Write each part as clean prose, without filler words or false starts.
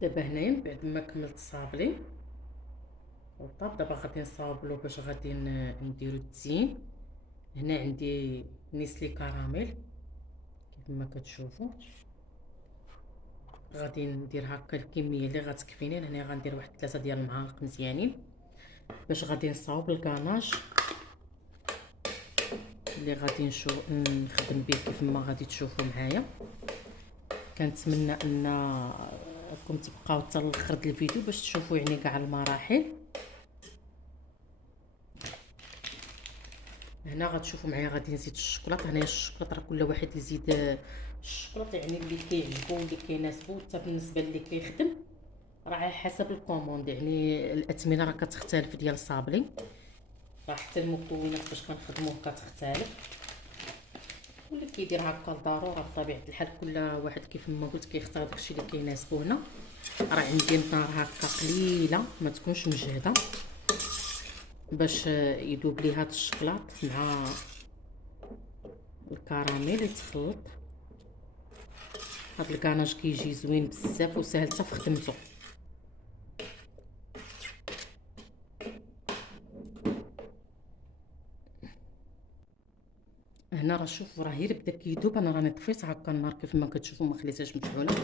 دابا هنايا من بعد ما كملت صابلي وطاب، دابا غادي نصاوبلو باش غادي نديرو التزيين. هنا عندي نيسلي كراميل كيف ما كتشوفوا. غادي ندير هكا الكميه اللي غتكفيني. هنا غندير واحد 3 ديال المعالق مزيانين باش غادي نصاوب الكاناج اللي غادي نخدم به كيف ما غادي تشوفوا معايا. كنتمنى انكم تبقاو حتى الاخر ديال الفيديو باش تشوفوا يعني كاع المراحل. هنا غتشوفوا معايا غادي نزيد الشكلاط. هنايا الشكلاط راه كل واحد يزيد الشكلاط يعني اللي كيعجبو واللي كيناسبو، حتى بالنسبه اللي كيخدم راه على حسب الكوموند. يعني الاثمنه راه كتختلف ديال صابلي، حتى المكونات باش كنخدموه كتختلف. واللي كيدير هكا لضرورة بطبيعه الحال كل واحد كيف ما قلت كيختار داكشي اللي كيناسبو. هنا راه عندي النار هكا قليله ما تكونش مجهده باش يذوب لي هذا الشكلاط مع الكراميل يتخلط. هذا الكاناج كيجي زوين بزاف وسهل حتى في خدمته. هنا راه شوفوا راه غير بدا كيذوب. انا راني طفيت هكا النار كيف ما كتشوفوا، ما خليتهاش مفعوله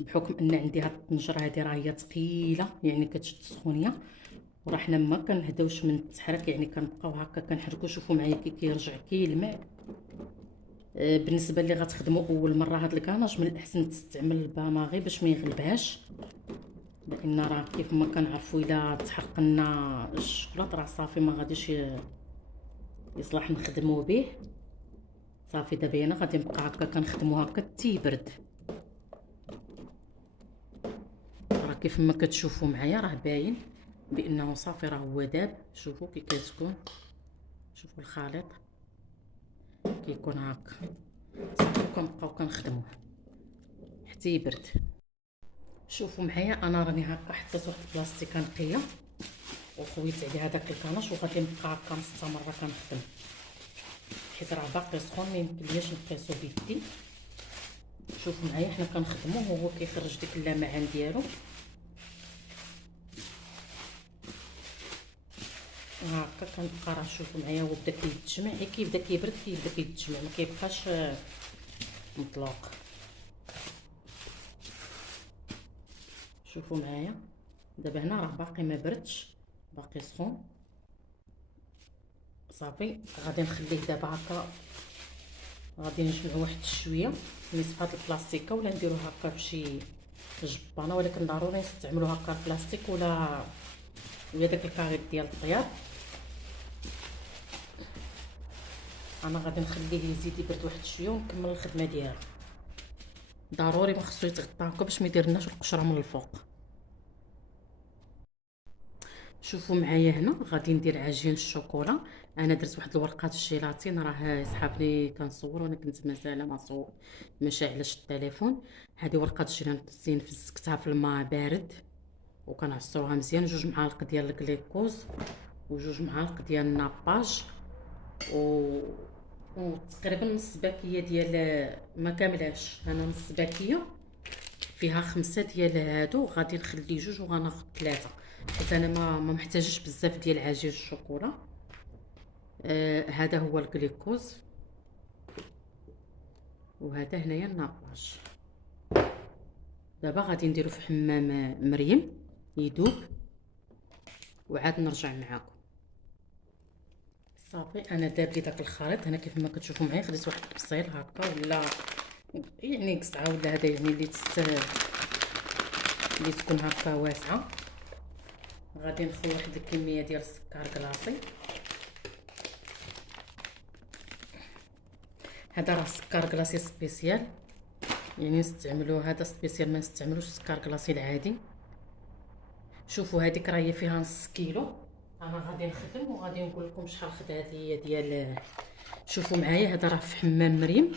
بحكم ان عندي هاد الطنجره هادي راه هي ثقيله يعني كتشد السخونيه. وراه حنا ما كنهداوش من التحرك، يعني كنبقاو هكا كنحركو. شوفوا معايا كي كيرجع كيلمع. بالنسبه اللي غتخدموا اول مره هاد الكاناج من الاحسن تستعمل الباماغي باش ما يغلبهاش، لان راه كيف ما كنعرفوا الا تحرق لنا الشكلاط راه صافي ما غاديش يصلح نخدموا به. صافي دابا انا غادي نبقى هكا كنخدموا هكا حتى يبرد. راه كيف ما كتشوفوا معايا راه باين بانه صافي راه هو داب. شوفوا كي كتكون، شوفوا الخليط كيكون هكا صافي. كنبقاو كنخدموه حتى يبرد. شوفوا معايا انا راني هكا حطيت واحد البلاستيكه نقيه وخويت عليها داك الكاناج وغادي نبقى هكا مستمره كنخدم، حيت راه باقي سخون ما يمكنليش نقيسو بيدي. شوفوا معايا حنا كنخدموه وهو كيخرج ديك اللمعان ديالو هكا. كنبقى راه شوفوا معايا هو بدا كيتجمع، غير كيبدا كيبرد كيبدا كيتجمع ما كيبقاش مطلوق. شوفوا معايا دابا هنا راه باقي ما بردش، باقي سخون. صافي غادي نخليه دابا هكا. غادي نجمع واحد شويه نصف هاد البلاستيكه ولا نديرو هكا بشي جبانه، ولكن ضروري نستعملوا هكا البلاستيك ولا داك الكاريط ديال الطياب. انا غادي نخليه يزيد يبرد واحد شويه ونكمل الخدمه ديالو. ضروري ما خصو يتغطى هكا باش ما يديرلناش القشره من الفوق. شوفوا معايا هنا غادي ندير عجين الشوكولا. انا درت واحد الورقات الجيلاتين، راه صحابني كنصور وانا كنت مازال ما صور ما شاعلش التليفون. هذه ورقات الجيلاتين فزكتها في الماء بارد وكنعصروها مزيان. 2 معالق ديال الكليكوز و2 معالق ديال الناباج وتقريبا نص باكيه ديال ما كاملاش، انا نص باكيه فيها 5 ديال هادو. غادي نخلي 2 وغناخد 3 حيت انا ما محتاجش بزاف ديال عجين الشوكولا. هذا هو الجليكوز وهذا هنايا الناباج. دابا غادي نديرو في حمام مريم يذوب وعاد نرجع معاكم. صافي انا دار لي داك الخليط. هنا كيف ما كتشوفوا معايا خديت واحد البصيل هكا ولا يعني قصعه ولا هذا يعني اللي تكون هكا واسعه. غادي نخلط واحد الكميه ديال السكر كلاصي. هذا راه سكر كلاصي سبيسيال، يعني نستعملوا هذا سبيسيال ما نستعملوش السكر كلاصي العادي. شوفوا هذيك راه هي فيها نص كيلو. انا غادي نخدم وغادي نقول لكم شحال خدات ليا ديال. شوفوا معايا هذا راه في حمام مريم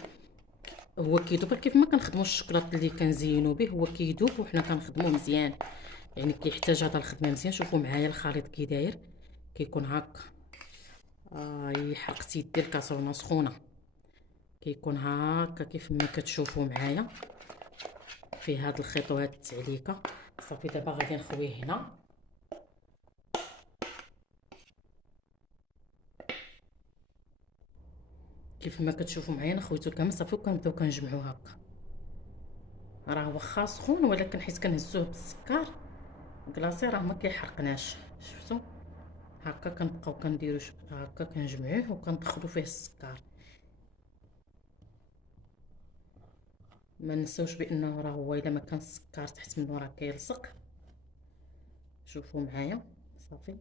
هو كيذوب كيف ما كنخدموا الشكلاط اللي كنزينوا به، هو كيذوب وحنا كنخدموه مزيان، يعني كيحتاج هذا الخدمه مزيان. شوفوا معايا الخليط كي داير كيكون هكا. حرقت يدي الكاسرونه سخونه. كيكون هكا كيف ما كتشوفوا معايا في هذا الخيط وهاد التعليكه. صافي دابا غادي نخويه هنا. كيف ما كتشوفوا معايا انا خويتو كامل صافي، وكنبداو كنجمعو هكا. راه واخا سخون ولكن حيت كنهزوه بالسكر كلاصي راه ما كيحرقناش. شفتوا هكا كنبقاو كنديرو هكا كنجمعوه وكندخلو فيه السكر. ما نساوش بانه راه هو الا ما كان السكر تحت منه راه كيلصق. شوفوا معايا صافي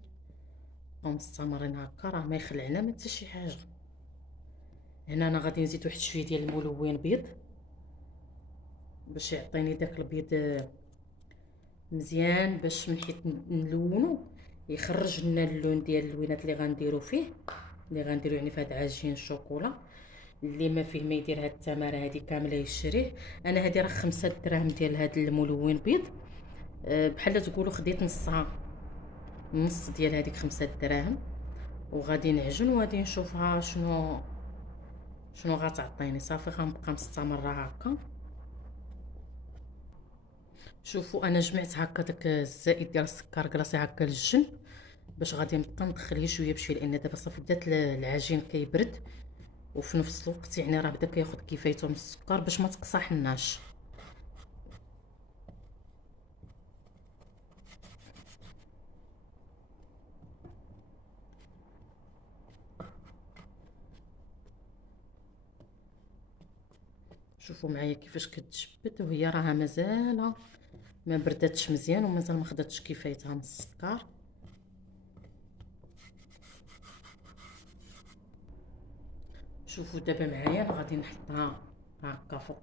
بقاو مستمرين هكا، راه ما يخلعنا ما حتى شي حاجه. هنا انا غادي نزيد واحد شويه ديال الملون بيض باش يعطيني داك البيض مزيان، باش من حيت نلونو يخرج لنا اللون ديال اللوينات اللي غنديرو فيه، اللي غنديرو يعني في هاد عجين الشوكولا. اللي ما فيه ما يدير هاد التماره هادي كامله يشريه. انا هادي راه 5 دراهم ديال هاد الملون بيض. بحال تقولوا خديت نصها، نص ديال هذيك 5 دراهم. وغادي نعجن وغادي نشوفها شنو غتعطيني. صافي غنبقى مستمره هكا. شوفوا انا جمعت هكا داك الزائد ديال السكر كلاصي هكا للجن، باش غادي نبقى ندخليه شويه بشويه، لان دابا صافي بدات العجين كيبرد، وفي نفس الوقت يعني راه بدا كياخذ كفايته من السكر باش ما تقصحناش. شوفوا معايا كيفاش كتجبد وهي راها مازال ما برداتش مزيان ومازال ما خداتش كفايتها من السكر. شوفوا دابا معايا انا غادي نحطها هكا فوق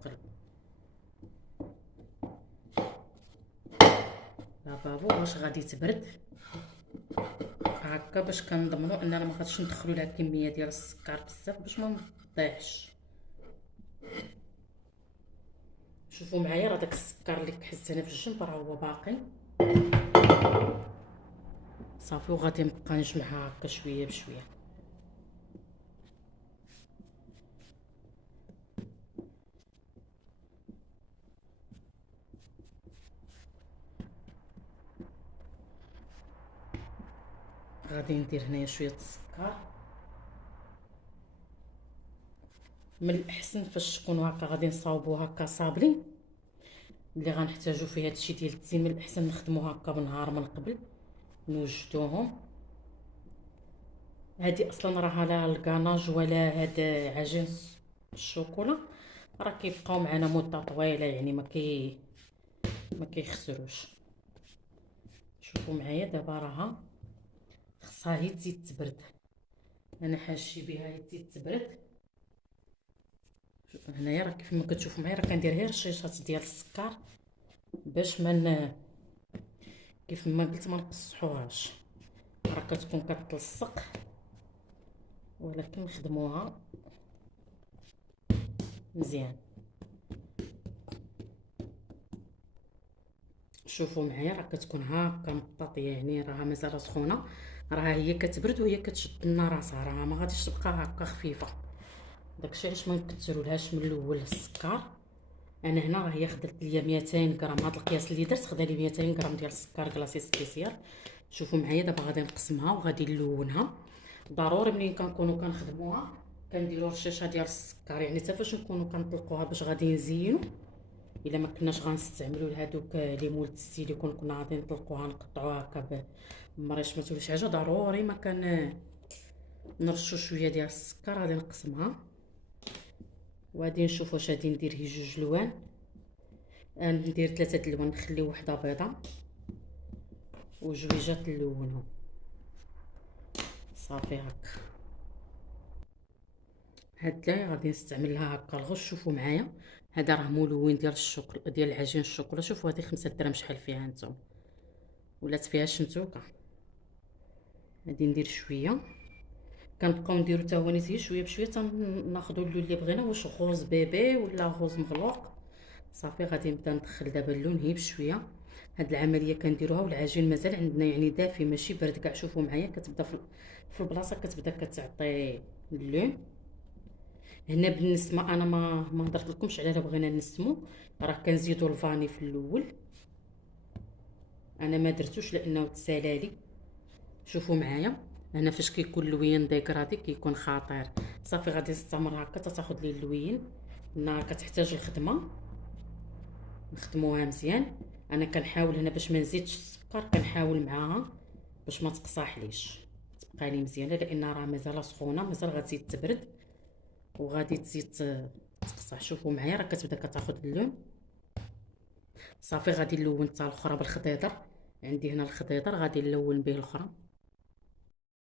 لافابو باش غادي تبرد هكا، باش كنضمنوا اننا ما غاديش ندخلوا لها كميه ديال السكر بزاف باش ما تضيعش. شوفوا معايا راه داك السكر اللي حزت انا في الجنب راه هو باقي. صافي وغادي نبقى نجمعها هكا شويه بشويه. غادي ندير هنايا شويه السكر. من الاحسن فاش تكونوا هكا غادي نصاوبوا هكا صابلين اللي غنحتاجو فيه هادشي ديال التين، من الاحسن نخدمو هكا بنهار من قبل نوجدوهم. هادي اصلا راه لا الكاناج ولا هاد عجين الشوكولا راه كيبقاو معنا مده طويله، يعني ما كيخسروش. شوفوا معايا دابا راها خصها هي تزيد تبرد. انا حاجتي بها هي تزيد تبرد. هنايا راه كيف ما كتشوفوا معايا راه كندير غير رشيشات ديال السكر باش ما كيف ما قلت ما نقصحوهاش، راه كتكون كتلصق، ولكن نخدموها مزيان. شوفوا معايا راه كتكون هكا مطاطيه، يعني راها مازال سخونه، راها هي كتبرد وهي كتشد لنا راسها، راها ما غاديش تبقى هكا خفيفه. داكشي علاش ما نكثرولهاش من الاول السكر. انا هنا راه هي خدات ليا 200 غرام، هذا القياس اللي درت خدا لي 200 غرام ديال السكر كلاصي سبيسيال. شوفوا معايا دابا غادي نقسمها وغادي نلونها. ضروري ملي كنكونوا كنخدموها كنديروا رشيشه ديال السكر، يعني حتى فاش نكونوا كنطلقوها باش غادي نزينوا. الا ما كناش غنستعملوا لهادوك لي مول السيليكون كنا غادي نطلقوها نقطعوها هكا بمريشمات ولا شي حاجه، ضروري ما كان نرشوا شويه ديال السكر. غادي نقسمها وغادي نشوف واش غادي ندير هي 2 لوان. ندير 3 الوان، نخلي وحده بيضه وجويجات نلونهم. صافي هكا هاد لاي غادي نستعمل لها هكا الغش. شوفوا معايا هذا راه ملون ديال الشوكولا ديال العجين الشوكولا. شوفوا هذه 5 دراهم شحال فيها نتوما، ولات فيها شنتوكه. غادي ندير شويه، كنبقاو نديرو تا هو نيت شويه بشويه تناخذوا اللون اللي بغينا، واش غوز بيبي ولا غوز مغلوق. صافي غادي نبدا ندخل دابا اللون هي بشويه. هاد العمليه كنديروها والعجين مازال عندنا يعني دافي ماشي بارد كاع. شوفوا معايا كتبدا في البلاصه كتبدا كتعطي اللون. هنا بالنسبه انا ما هضرت لكمش على الا بغينا نسمو، راه كنزيدوا الفاني في الاول. انا ما درتوش لانه تسالالي. شوفوا معايا هنا فاش كيكون اللوين ديكراتي كيكون خطير. صافي غادي نستمر هكا تاخذ لي اللوين. النار كتحتاج الخدمه، نخدموها مزيان. انا كنحاول هنا باش ما نزيدش السكر، كنحاول معاها باش ما تقصاحليش، تبقى لي مزيانه، لان راه مازال سخونه، مازال غتزيد تبرد وغادي تزيد تقصح. شوفوا معايا راه كتبدا كتاخذ اللون. صافي غادي نلون حتى الاخرى بالخضيضر، عندي هنا الخضيضر غادي نلون به الاخرى.